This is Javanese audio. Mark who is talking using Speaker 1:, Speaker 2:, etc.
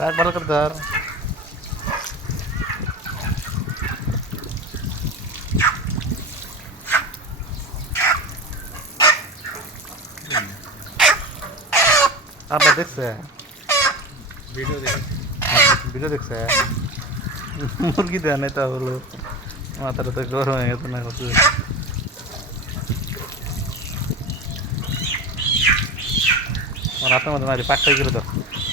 Speaker 1: Saya perlu kebetulan Apa dek saya? Bido dek Bido dek saya Umur gitu aneh tau lu Mata rata gorong ya tenang maksudnya